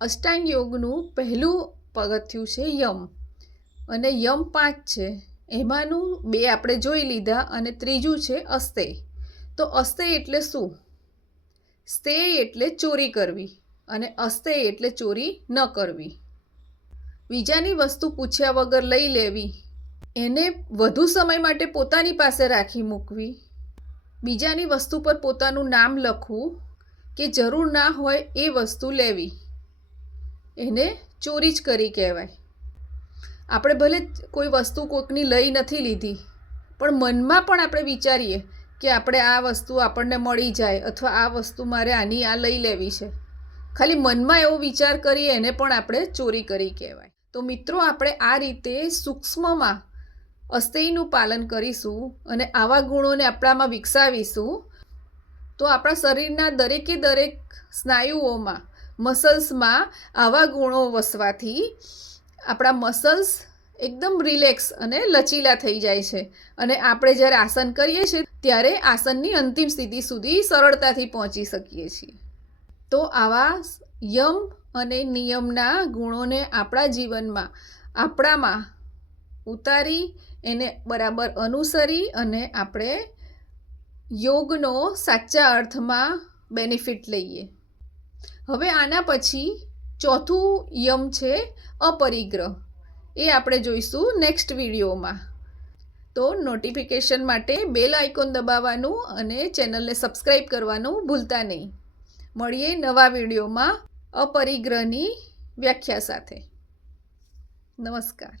અષ્ટાંગ યોગનું પહેલું પગથિયું છે યમ, અને યમ 5 છે. એમાંનું 2 આપણે જોઈ લીધા, અને ત્રીજું છે અસ્તેય. તો અસ્તેય એટલે શું? સ્તેય એટલે ચોરી કરવી, અને અસ્તેય એટલે ચોરી ન કરવી. બીજાની વસ્તુ પૂછ્યા વગર લઈ લેવી, એને વધુ સમય માટે પોતાની પાસે રાખી મૂકવી, બીજાની વસ્તુ પર પોતાનું નામ લખવું કે જરૂર ના હોય એ વસ્તુ લેવી, એને ચોરી જ કરી કહેવાય. આપણે ભલે કોઈ વસ્તુ કોઈકની લઈ નથી લીધી, પણ મનમાં પણ આપણે વિચારીએ કે આપણે આ વસ્તુ આપણને મળી જાય, અથવા આ વસ્તુ મારે આની આ લઈ લેવી છે. ખાલી મનમાં એવો વિચાર કરીએ એને પણ આપણે ચોરી કરી કહેવાય. તો મિત્રો, આપણે આ રીતે સૂક્ષ્મમાં અસ્તેયનું પાલન કરીશું અને આવા ગુણોને આપણામાં વિકસાવીશું, તો આપણા શરીરના દરેકે દરેક સ્નાયુઓમાં, મસલ્સમાં આવા ગુણો વસવાથી આપણા મસલ્સ એકદમ રિલેક્સ અને લચીલા થઈ જાય છે. અને આપણે જ્યારે આસન કરીએ છીએ ત્યારે આસનની અંતિમ સ્થિતિ સુધી સરળતાથી પહોંચી શકીએ છીએ. તો આવા યમ અને નિયમના ગુણોને આપણા જીવનમાં, આપણામાં ઉતારી, એને બરાબર અનુસરી અને આપણે યોગનો સાચા અર્થમાં બેનિફિટ લઈએ. હવે આના પછી ચોથું યમ છે અપરિગ્રહ. એ આપણે જોઈશું નેક્સ્ટ વિડીયોમાં. તો નોટિફિકેશન માટે બેલ આઇકોન દબાવવાનું અને ચેનલને સબસ્ક્રાઈબ કરવાનું ભૂલતા નહીં. મળીએ નવા વિડીયોમાં અપરિગ્રહની વ્યાખ્યા સાથે. નમસ્કાર.